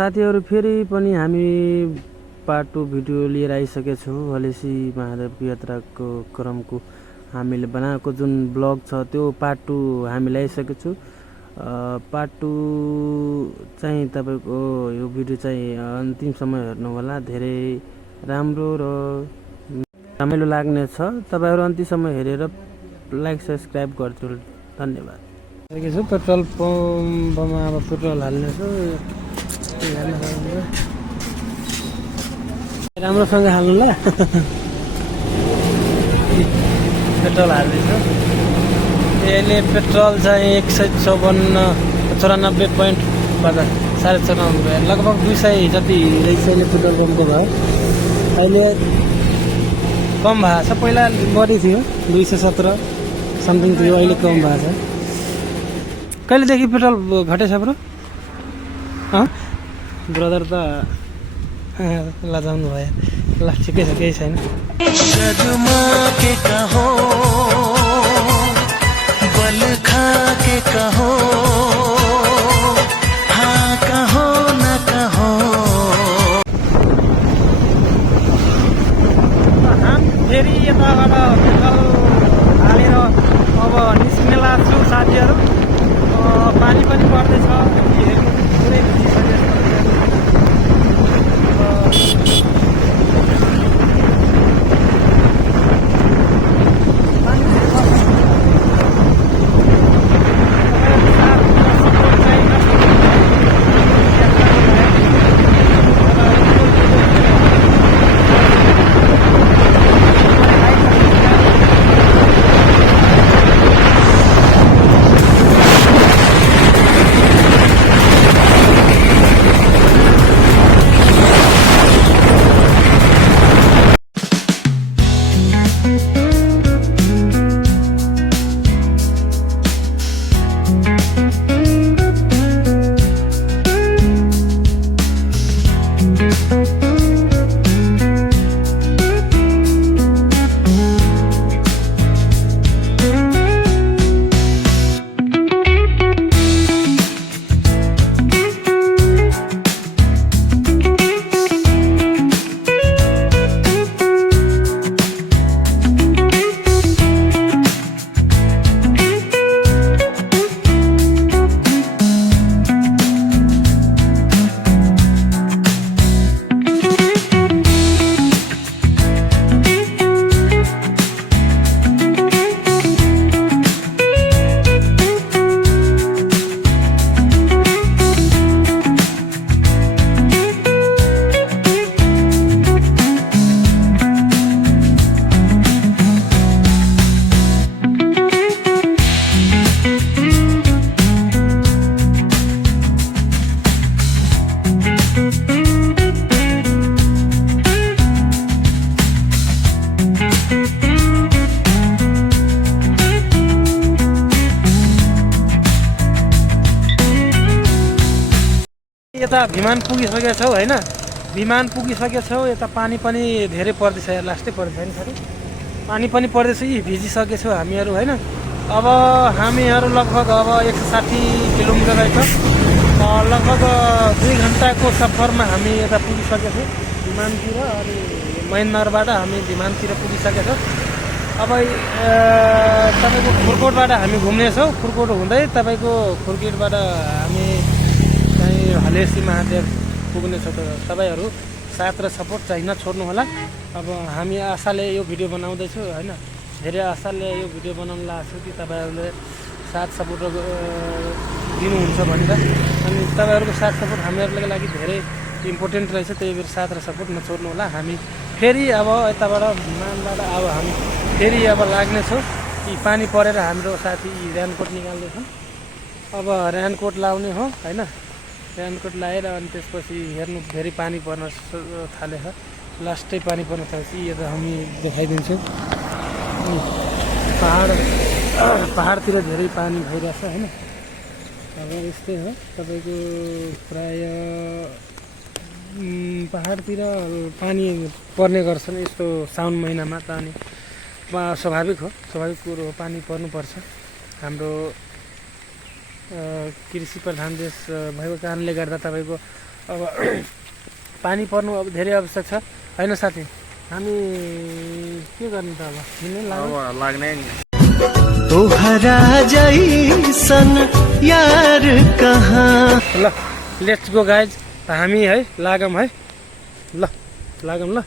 साथीहरु फेरि पनि हामी पार्ट 2 भिडियो लिएर आइसकेका छौं। हलेसी महादेवको यात्राको क्रमको हामीले बनाएको जुन ब्लग छ त्यो पार्ट 2 हामी ल्याइसकेका छौं। पार्ट 2 चाहिँ तपाईको यो भिडियो चाहिँ अन्तिमसम्म हेर्नु होला। धेरै राम्रो र रमाइलो लाग्ने छ। तपाईहरु अन्तिमसम्म हेरेर लाइक सब्स्क्राइब गर्दिनु। धन्यवाद। यो पेट्रोल पम्पमा अब पेट्रोल हाल्ने छु। राम्रोसँग हाल्नु ल। पेट्रोल हाल्दैछु। यसले पेट्रोल चाहिँ 154.94 लगभग 200 जति रहेछ पेट्रोल पम्पको भाउ। अहिले कम भएको छ। पहिला बढी थियो 217 समथिङ थियो। अहिले कम भएको छ। कहिलेदेखि पेट्रोल घटेछ ब्रो? ब्रदर त लजाउनु भयो। ल ठिकै छ, केही छैन। के कहो बल खा के कहो हाँ कहो न कहो। फेरि यताबाट पेट्रोल हालेर अब निस्किने लाग्छु साथीहरू। पानी पनि पर्दैछ। पुरै भिजिसकेको छ। यता विमान पुगिसकेका छौँ हैन। विमान पुगिसकेका छौँ। यता पानी पनि धेरै पर्दैछ। लास्टै पर्दैछ नि सरी। पानी पनि पर्दैछ। यी भिजिसकेका छौँ हामीहरू हैन। अब हामीहरू लगभग अब 160 किलोमिटर रहेछ। लगभग 2 घण्टाको सफरमा हामी यता पुगिसकेका छौँ विमानतिर। अनि महेन्द्रबाट हामी विमानतिर पुगिसकेका छौँ। अब तपाईको खुर्कोटबाट हामी घुम्नेछौँ। खुर्कोट हुँदै तपाईको खुर्कोटबाट हामी हलेसी महादेव पुग्नेछ। तपाईहरु साथ र सपोर्ट चाहिँ नछोड्नु होला। अब हामी आशाले यो भिडियो बनाउँदैछौँ हैन। धेरै आशाले यो भिडियो बनाउन लाग्छु कि तपाईहरुले साथ सपोर्ट दिनुहुन्छ भनेर। अनि तपाईहरुको साथ सपोर्ट हामीहरुको लागि धेरै इम्पोर्टेन्ट रहेछ। त्यही भएर साथ र सपोर्ट नछोड्नु होला। हामी फेरि अब यताबाट विमानबाट अब हामी फेरि अब लाग्नेछौँ। यी पानी परेर हाम्रो साथी रेनकोट निकाल्दैछन्। अब रेनकोट लाउने हो हैन। रेनकोट लाएर अनि त्यसपछि हेर्नु फेरि पानी पर्न थालेछ। लास्टै पानी पर्न थालेपछि यो त हामी देखाइदिन्छौँ। पहाडतिर धेरै पानी भइरहेछ हैन। अब यस्तै हो। तपाईको प्राय पहाडतिर पानी पर्ने गर्छन् यस्तो साउन महिनामा त अनि स्वाभाविक कुरो हो, पानी पर्नुपर्छ। हाम्रो कृषि प्रधान देश भएको कारणले गर्दा तपाईँको अब पानी पर्नु अब धेरै आवश्यक छ होइन साथी? हामी के गर्ने त अब हिँड्नै लाग्ने नि। तोहरा जैसन यार कहाँ। ल लेट्स गो गाइज, हामी है लागौँ है, ल लागौँ ल।